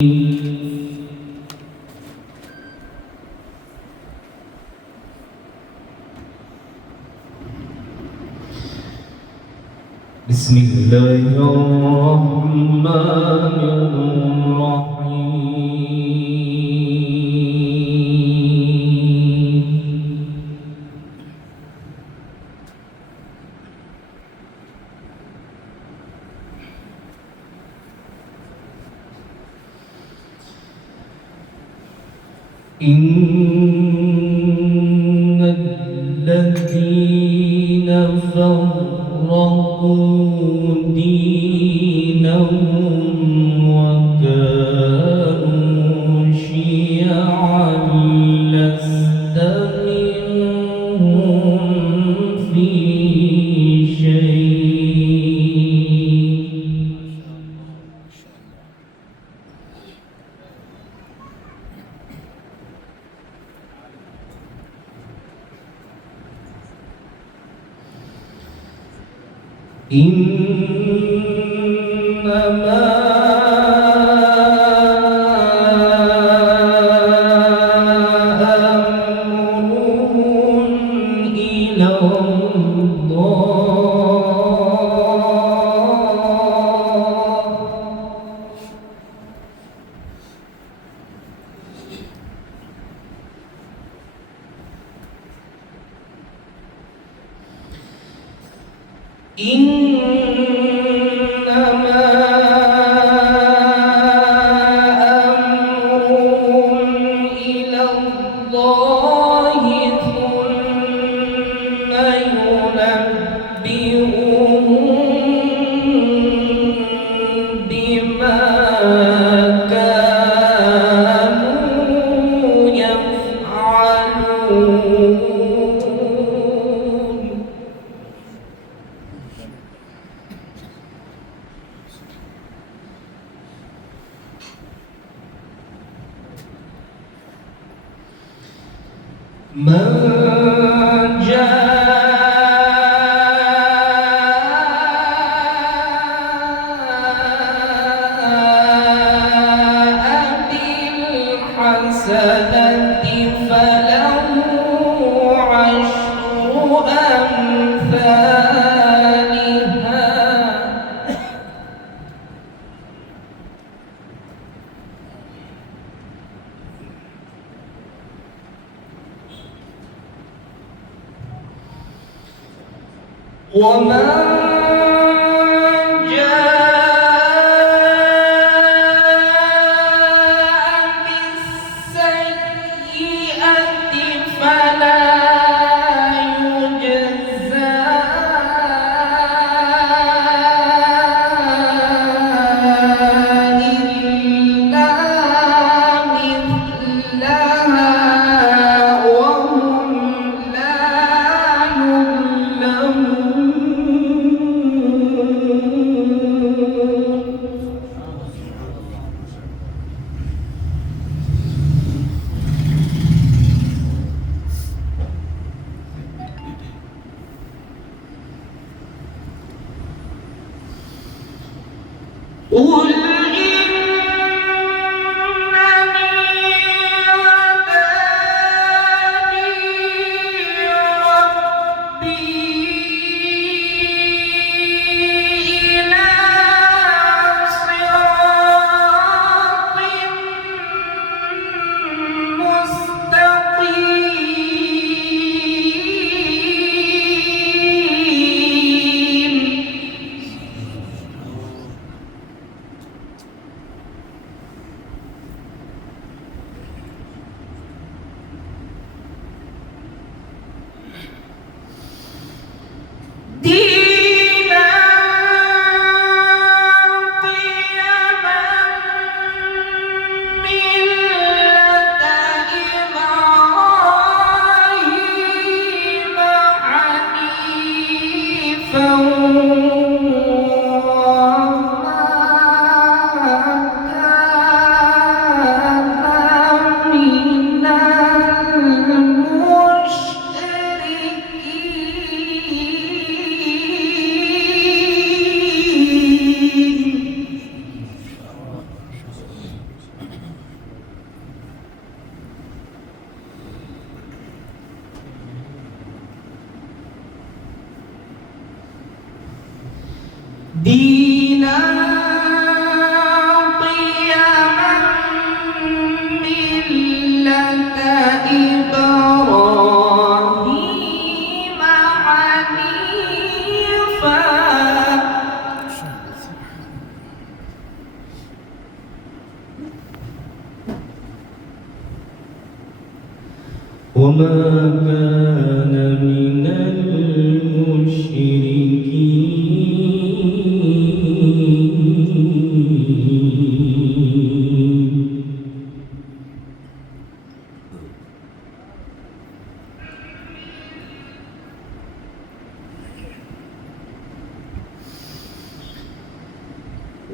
بسم الله الرحمن الرحيم إن الذين فرقوا دينهم وكانوا شيعا لست منهم في شيء إنما أمرهم إلى إنما أمرهم إلى الله ثم ينبئهم بما كانوا يفعلون. من جاء بالحسنة فله عشر أمثالها ومن جاء بالسيئة فلا يجزى إلا مثلها وهم لا يظلمون. دينا قيما ملة إبراهيم حنيفا وما كان من المشركين.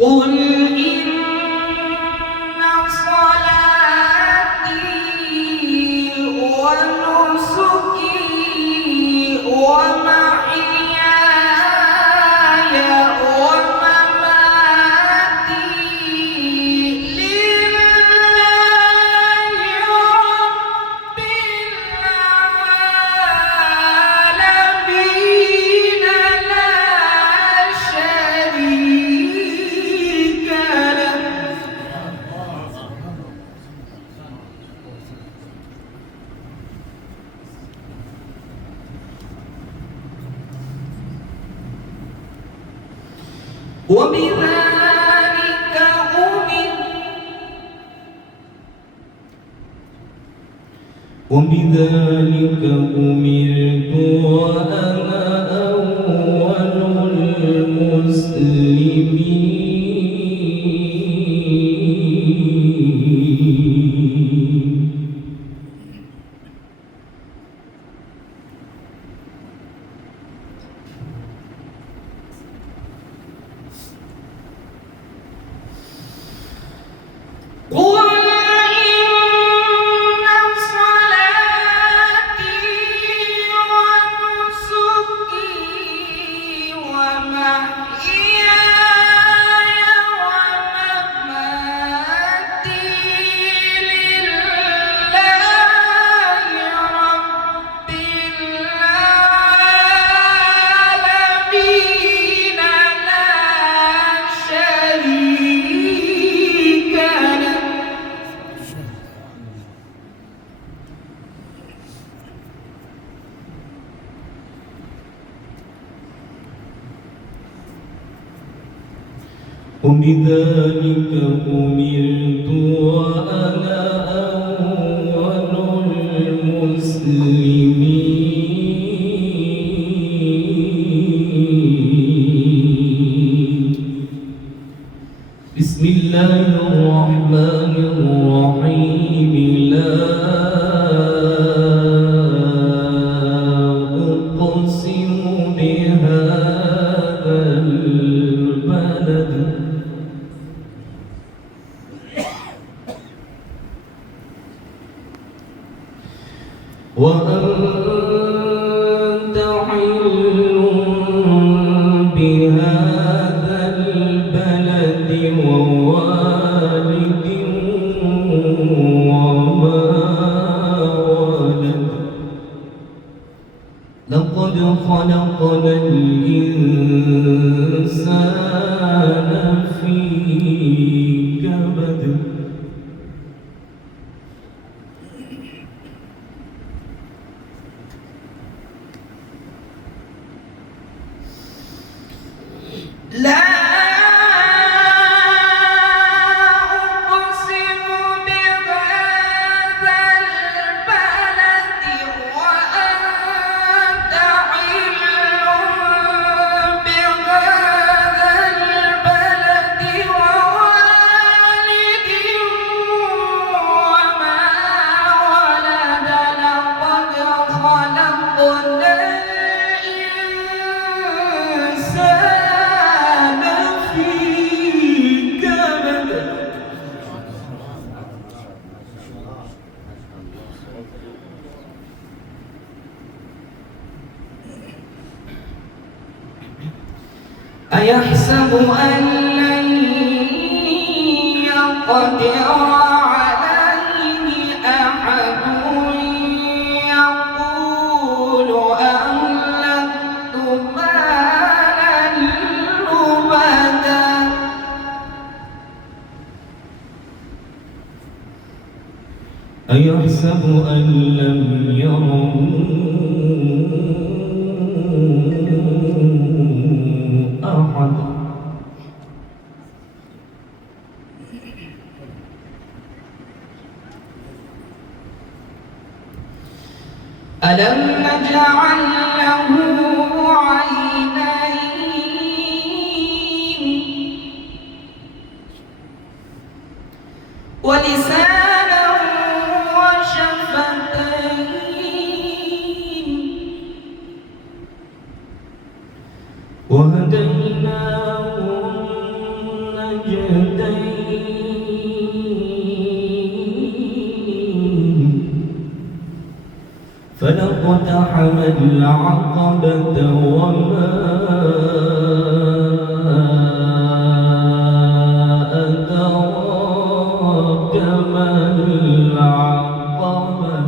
قل إن صلاتي ونسكي ومحياي ومماتي لله رب العالمين لا شريك له. وبذلك أمرت وأنا أول المسلمين. قل إن صلاتي ونسكي ومحياي ومماتي لله رب العالمين لا شريك له. وبذلك أمرت وأنا أول المسلمين. بسم الله الرحمن الرحيم. لا أقسم بهذا البلد وأنت حل بهذا البلد ووالد وما ولد. لقد خلقنا الإنسان في كبد. لا أقسم بهذا البلد وأنت حل بهذا البلد ووالد وما ولد. لقد خلقنا الإنسان في كبد. أيحسب أن لن يقدر عليه أحد يقول أهلكت مالا لبدا أيحسب أن لم يره أحد ألم نجعل له عينين ولسانا وشفتين وهديناه النجدين فلاقتحم العقبة وما أدراك ما العقبة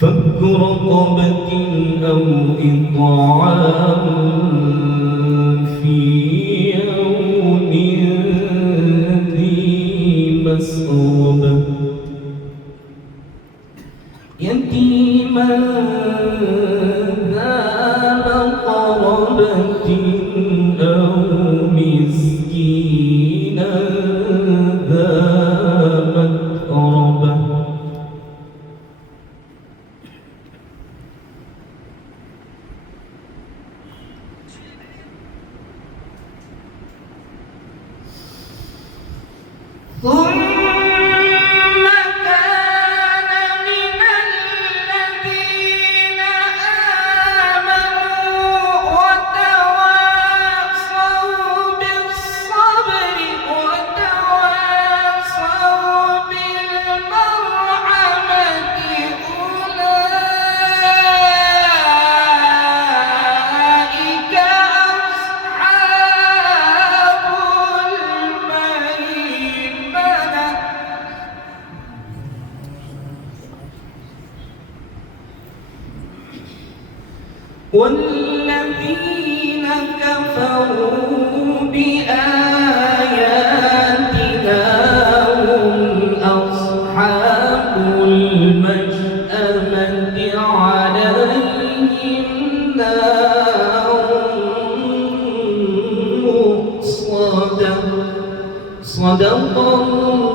فك رقبة أو إطعام في يوم ذي مسغبة يتيما ذا مقربة أو مسكينا ذا متربة ثم كان من الذين آمنوا وتواصوا بالصبر وتواصوا بالمرحمة أولئك أصحاب الميمنة والذين كفروا بآياتنا هم أصحاب المشأمة عليهم نار مؤصدة صدق الله